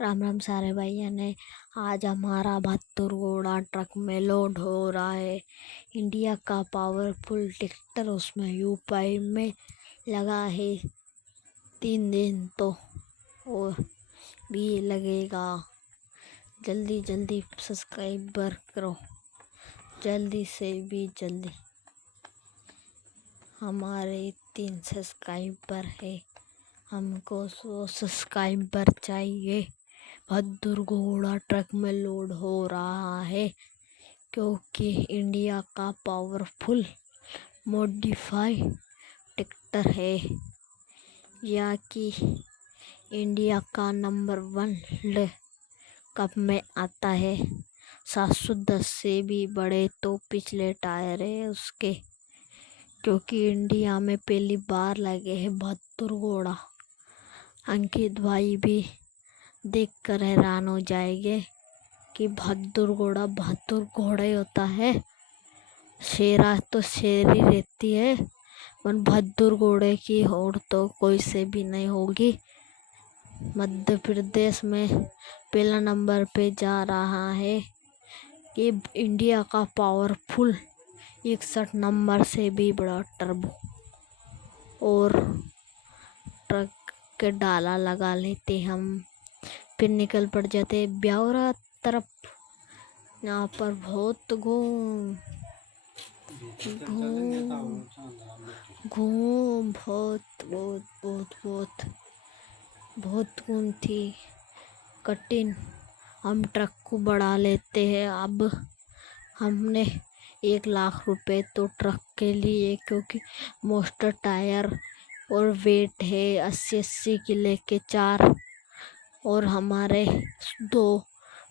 राम राम सारे भैया ने। आज हमारा 72 घोड़ा ट्रक में लोड हो रहा है। इंडिया का पावरफुल ट्रैक्टर उसमें यूपीआई में लगा है। 3 दिन तो और भी लगेगा। जल्दी जल्दी सब्सक्राइबर करो, जल्दी से भी जल्दी। हमारे 3 सब्सक्राइबर है, हमको 100 सब्सक्राइबर चाहिए। 72 घोड़ा ट्रक में लोड हो रहा है क्योंकि इंडिया का पावरफुल मॉडिफाई ट्रैक्टर है। यह कि इंडिया का नंबर 1 वर्ल्ड कप में आता है। 710 से भी बड़े तो पिछले टायर है उसके, क्योंकि इंडिया में पहली बार लगे हैं 72 घोड़ा। अंकित भाई भी देखकर हैरान हो जाएंगे कि 72 घोड़ा ही होता है। शेरा तो शेर ही रहती है, पर 72 घोड़े की होड़ तो कोई से भी नहीं होगी। मध्य प्रदेश में पहला नंबर पे जा रहा है कि इंडिया का पावरफुल 61 नंबर से भी बड़ा टर्बो और ट्रक के डाला लगा लेते हम, फिर निकल पड़ जाते ब्यावरा तरफ। यहाँ पर बहुत घूम घूम बहुत बहुत बहुत बहुत बहुत घूम थी कठिन। हम ट्रक को बढ़ा लेते हैं। अब हमने 1 लाख रुपए तो ट्रक के लिए, क्योंकि मोस्टर टायर और वेट है 80 किलो के 4, और हमारे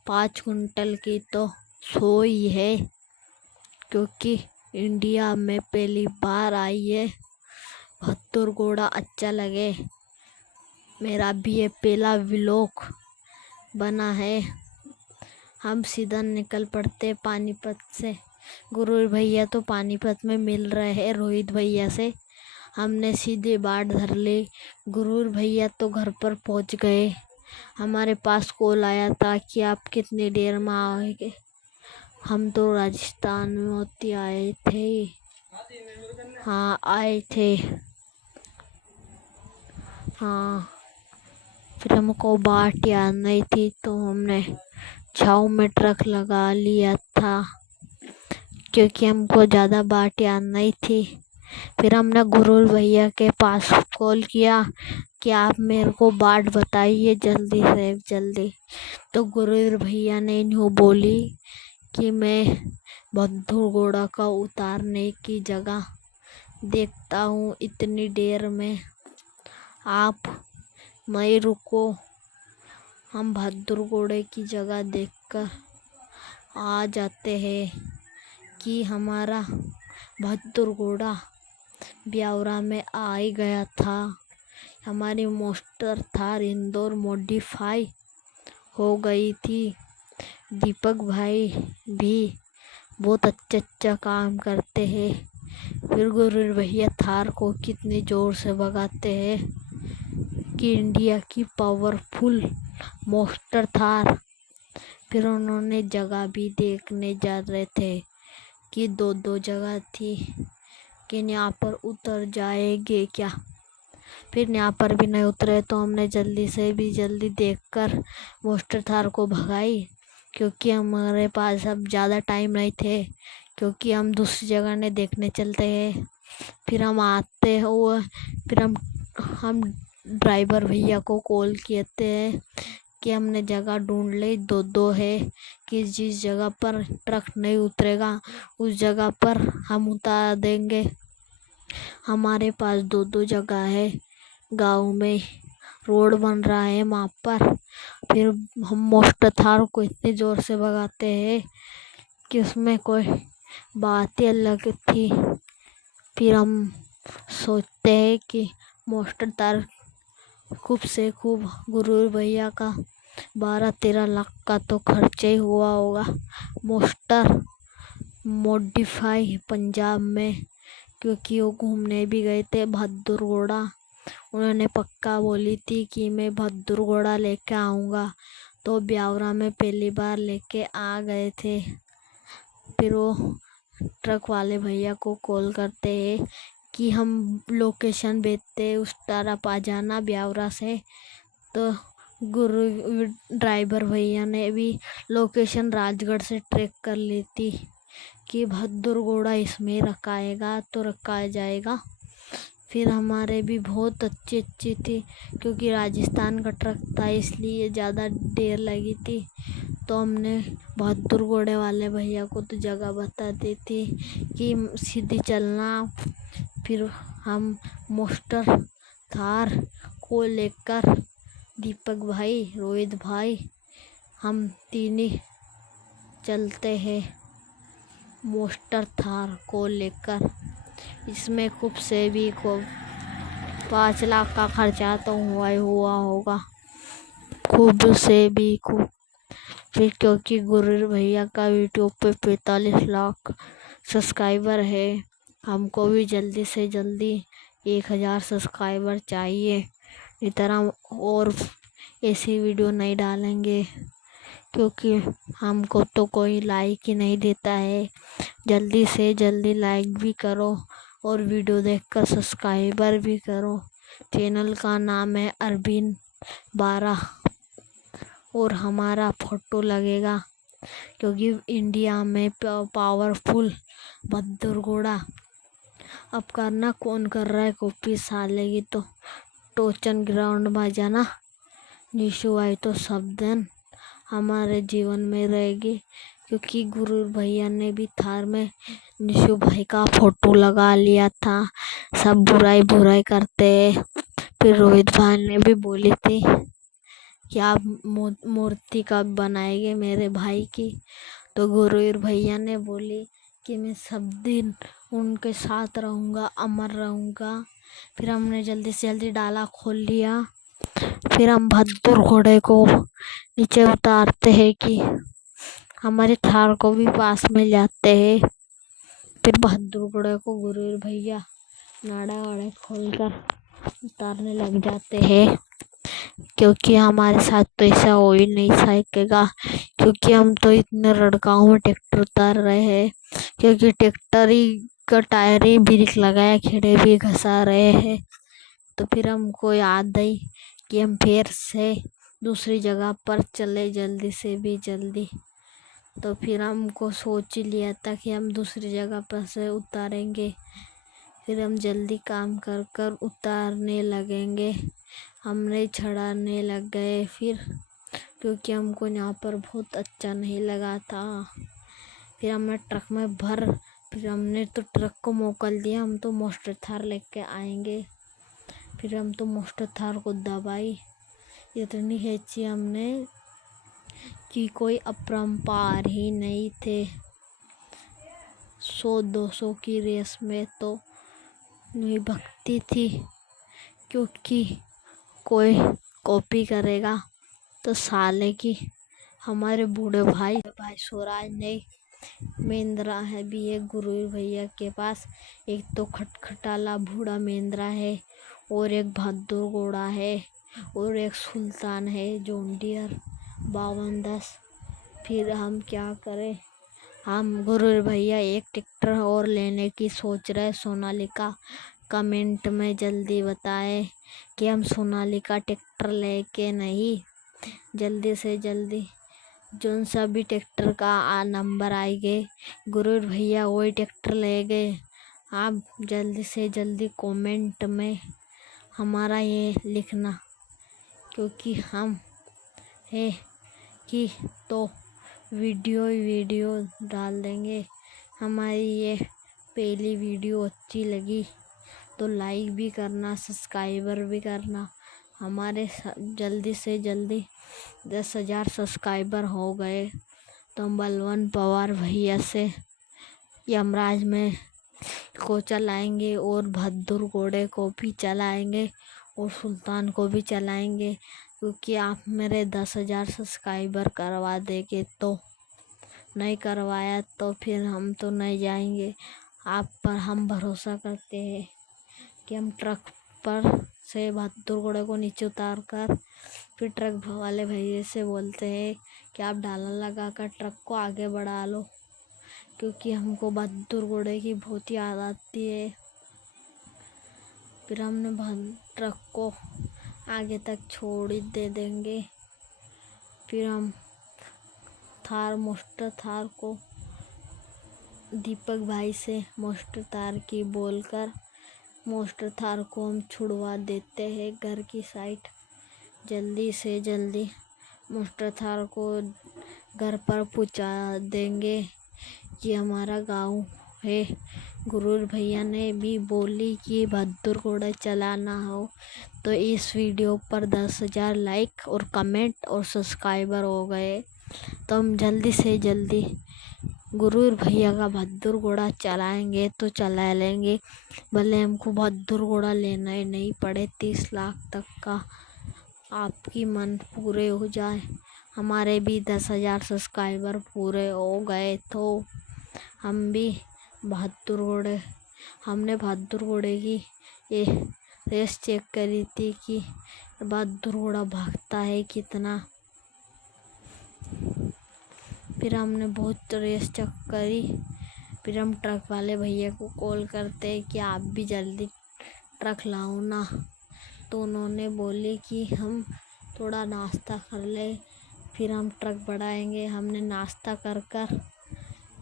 5 कुंटल की तो 100 ही है, क्योंकि इंडिया में पहली बार आई है। 72 घोड़ा अच्छा लगे। मेरा भी ये पहला व्लॉग बना है। हम सीधा निकल पड़ते पानीपत से। गुरु भैया तो पानीपत में मिल रहे हैं रोहित भैया से। हमने सीधे बाट धर ली। गुरु भैया तो घर पर पहुंच गए। हमारे पास कॉल आया था कि आप कितनी देर में आओगे। हम तो राजस्थान में होती आए थे। हाँ आए थे। हाँ, फिर हमको बाट याद नहीं थी तो हमने छाव में ट्रक लगा लिया था, क्योंकि हमको ज़्यादा बाट याद नहीं थी। फिर हमने गुरु भैया के पास कॉल किया कि आप मेरे को बाट बताइए जल्दी से जल्दी। तो गुरु भैया ने यूँ बोली कि मैं 72 घोड़ा का उतारने की जगह देखता हूँ, इतनी देर में आप मई रुको। हम 72 घोड़े की जगह देखकर आ जाते हैं कि हमारा 72 घोड़ा ब्यावरा में आ ही गया था। हमारी मोस्टर थार इंदौर मॉडिफाई हो गई थी। दीपक भाई भी बहुत अच्छा काम करते हैं। फिर गुरु भैया थार को कितनी ज़ोर से भगाते हैं कि इंडिया की पावरफुल मोस्टर थार। फिर उन्होंने जगह भी देखने जा रहे थे कि 2 जगह थी कि यहाँ पर उतर जाएंगे क्या। फिर यहाँ पर भी नहीं उतरे तो हमने जल्दी से भी जल्दी देखकर मोस्टर थार को भगाई, क्योंकि हमारे पास अब ज़्यादा टाइम नहीं थे, क्योंकि हम दूसरी जगह ने देखने चलते हैं। फिर हम आते हुए फिर हम ड्राइवर भैया को कॉल किए थे कि हमने जगह ढूंढ ली। 2 है कि जिस जगह पर ट्रक नहीं उतरेगा उस जगह पर हम उतार देंगे। हमारे पास 2 जगह है। गांव में रोड बन रहा है वहाँ पर। फिर हम मोस्टर थार को इतनी ज़ोर से भगाते हैं कि उसमें कोई बात ही अलग थी। फिर हम सोचते हैं कि मोस्टर थार खूब से खूब गुरु भैया का 12-13 लाख का तो खर्चा ही हुआ होगा मोस्टर मॉडिफाई पंजाब में, क्योंकि वो घूमने भी गए थे 72 घोड़ा। उन्होंने पक्का बोली थी कि मैं बहादुर घोड़ा लेके आऊँगा, तो ब्यावरा में पहली बार लेके आ गए थे। फिर वो ट्रक वाले भैया को कॉल करते हैं कि हम लोकेशन भेजते हैं, उस तरफ आ जाना ब्यावरा से। तो गुरु ड्राइवर भैया ने भी लोकेशन राजगढ़ से ट्रैक कर ली थी कि बहादुर घोड़ा इसमें रखाएगा तो रखा जाएगा। फिर हमारे भी बहुत अच्छी थी, क्योंकि राजस्थान का ट्रक था इसलिए ज़्यादा देर लगी थी। तो हमने बहादुर घोड़े वाले भैया को तो जगह बता दी थी कि सीधी चलना। फिर हम मोस्टर थार को लेकर दीपक भाई, रोहित भाई, हम तीन ही चलते हैं मोस्टर थार को लेकर। इसमें खूब से भी को 5 लाख का खर्चा तो हुआ ही हुआ होगा, खूब से भी खूब। फिर क्योंकि गुरु भैया का यूट्यूब पे 45 लाख सब्सक्राइबर है, हमको भी जल्दी से जल्दी 1000 सब्सक्राइबर चाहिए। इस तरह और ऐसी वीडियो नहीं डालेंगे, क्योंकि हमको तो कोई लाइक ही नहीं देता है। जल्दी से जल्दी लाइक भी करो और वीडियो देखकर सब्सक्राइबर भी करो। चैनल का नाम है अरविंद 12 और हमारा फोटो लगेगा, क्योंकि इंडिया में पावरफुल बहादुर घोड़ा। अब करना कौन कर रहा है कॉपी साले की, तो टोचन ग्राउंड में जाना। निशु आई तो सब दिन हमारे जीवन में रहेगी, क्योंकि गुरु भैया ने भी थार में निशु भाई का फोटो लगा लिया था। सब बुराई करते हैं। फिर रोहित भाई ने भी बोली थी कि आप मूर्ति कब बनाएंगे मेरे भाई की। तो गुरु भैया ने बोली कि मैं सब दिन उनके साथ रहूँगा, अमर रहूँगा। फिर हमने जल्दी से जल्दी डाला खोल लिया। फिर हम बहादुर घोड़े को नीचे उतारते हैं कि हमारे थार को भी पास में जाते हैं। फिर बहादुर घोड़े को गुरु भैया नाड़ा वाड़े खोलकर उतारने लग जाते हैं, क्योंकि हमारे साथ तो ऐसा हो ही नहीं सकेगा, क्योंकि हम तो इतने रड़काओं में ट्रैक्टर उतार रहे हैं। क्योंकि ट्रैक्टर ही का टायर ही ब्रेक लगाया, खेड़े भी घसा रहे हैं। तो फिर हमको याद आई कि हम फिर से दूसरी जगह पर चले जल्दी से भी जल्दी। तो फिर हमको सोच ही लिया था कि हम दूसरी जगह पर से उतारेंगे। फिर हम जल्दी काम कर कर उतारने लगेंगे। हमने छड़ाने लग गए फिर, क्योंकि हमको यहाँ पर बहुत अच्छा नहीं लगा था। फिर हमने ट्रक में फिर हमने तो ट्रक को मोकल दिया, हम तो मोस्टर थार लेके आएंगे। फिर हम तो मोस्टर थार को दबाई इतनी खींची हमने कि कोई अपरंपार ही नहीं थे। 100-200 की रेस में तो नहीं भक्ति थी, क्योंकि कोई कॉपी करेगा तो साले की। हमारे बूढ़े भाई स्वराज ने महिंद्रा है भी एक गुरु भैया के पास। एक तो खटखटाला बूढ़ा महिंद्रा है, और एक बहादुर घोड़ा है, और एक सुल्तान है जॉन डियर 5210। फिर हम क्या करें, हम गुरु भैया एक ट्रैक्टर और लेने की सोच रहे। सोनालिका कमेंट में जल्दी बताएं कि हम सोनालिका ट्रैक्टर लेके नहीं, जल्दी से जल्दी जोन सा भी ट्रैक्टर का नंबर आएंगे गुरु भैया वही ट्रैक्टर ले गए। आप जल्दी से जल्दी कमेंट में हमारा ये लिखना, क्योंकि हम है कि तो वीडियो डाल देंगे। हमारी ये पहली वीडियो अच्छी लगी तो लाइक भी करना, सब्सक्राइबर भी करना। हमारे जल्दी से जल्दी 10,000 सब्सक्राइबर हो गए तो हम बलवंत पवार भैया से यमराज में को चलाएंगे, और बहादुर घोड़े को भी चलाएंगे, और सुल्तान को भी चलाएंगे। क्योंकि आप मेरे 10,000 सब्सक्राइबर करवा देंगे, तो नहीं करवाया तो फिर हम तो नहीं जाएंगे। आप पर हम भरोसा करते हैं कि हम ट्रक पर से बहादुर घोड़े को नीचे उतार कर फिर ट्रक वाले भैया से बोलते हैं कि आप डाला लगा कर ट्रक को आगे बढ़ा लो, क्योंकि हमको बहादुर घोड़े की बहुत याद आती है। फिर हमने ट्रक को आगे तक छोड़ दे देंगे। फिर हम मोस्टर थार को दीपक भाई से मोस्टर थार की बोलकर मोस्टर थार को हम छुड़वा देते हैं घर की साइड। जल्दी से जल्दी मोस्टर थार को घर पर पहुंचा देंगे। ये हमारा गांव है। गुरूर भैया ने भी बोली कि बहादुर घोड़ा चलाना हो तो इस वीडियो पर 10,000 लाइक और कमेंट और सब्सक्राइबर हो गए तो हम जल्दी से जल्दी गुरूर भैया का बहादुर घोड़ा चलाएंगे तो चला लेंगे, भले हमको बहादुर घोड़ा लेना ही नहीं पड़े 30 लाख तक का। आपकी मन पूरे हो जाए। हमारे भी 10,000 सब्सक्राइबर पूरे हो गए तो हम भी हमने बहादुर घोड़े की ये रेस चेक करी थी कि बहादुर घोड़ा भागता है कितना। फिर हमने बहुत रेस चेक करी। फिर हम ट्रक वाले भैया को कॉल करते कि आप भी जल्दी ट्रक लाओ ना, तो उन्होंने बोले कि हम थोड़ा नाश्ता कर ले फिर हम ट्रक बढ़ाएंगे। हमने नाश्ता कर कर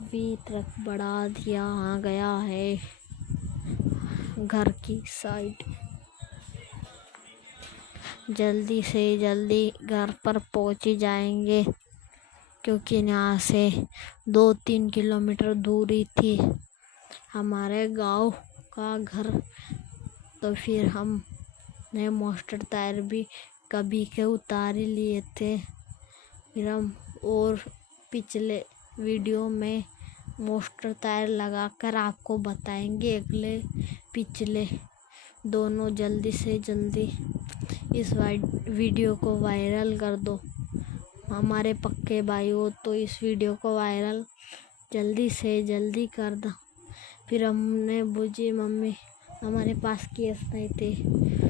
भी ट्रक बढ़ा दिया। आ गया है घर की साइड। जल्दी से जल्दी घर पर पहुंच जाएंगे, क्योंकि यहाँ से 2-3 किलोमीटर दूरी थी हमारे गांव का घर। तो फिर हमने मोस्टर टायर भी कभी के उतार ही लिए थे। फिर हम और पिछले वीडियो में मोस्टर टायर लगाकर आपको बताएंगे अगले पिछले दोनों। जल्दी से जल्दी इस वीडियो को वायरल कर दो हमारे पक्के भाई हो, तो इस वीडियो को वायरल जल्दी से जल्दी कर दो। फिर हमने बुझी मम्मी हमारे पास केस नहीं थे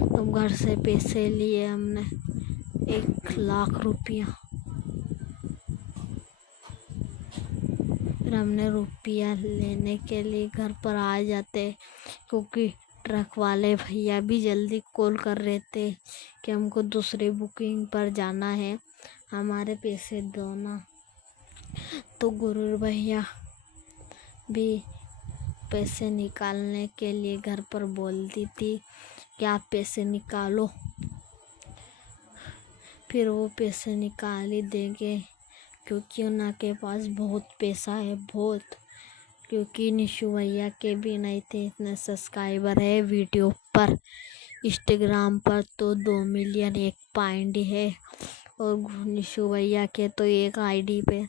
तो घर से पैसे लिए हमने 1 लाख रुपया। फिर हमने रुपया लेने के लिए घर पर आ जाते, क्योंकि ट्रक वाले भैया भी जल्दी कॉल कर रहे थे कि हमको दूसरी बुकिंग पर जाना है, हमारे पैसे दो ना। तो गुरूर भैया भी पैसे निकालने के लिए घर पर बोलती थी कि आप पैसे निकालो। फिर वो पैसे निकाल ही देंगे, क्योंकि उनके पास बहुत पैसा है, बहुत। क्योंकि निशु भैया के भी नहीं थे इतने सब्सक्राइबर है वीडियो पर। इंस्टाग्राम पर तो 2 मिलियन 1 पॉइंट है, और निशु भैया के तो एक आईडी पे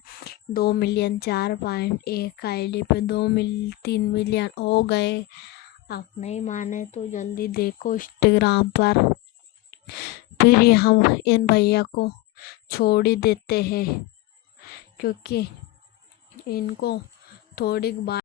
2 मिलियन 4 पॉइंट, एक आईडी पे 3 मिलियन हो गए। आप नहीं माने तो जल्दी देखो इंस्टाग्राम पर। फिर ये हम इन भैया को छोड़ ही देते हैं, क्योंकि इनको थोड़ी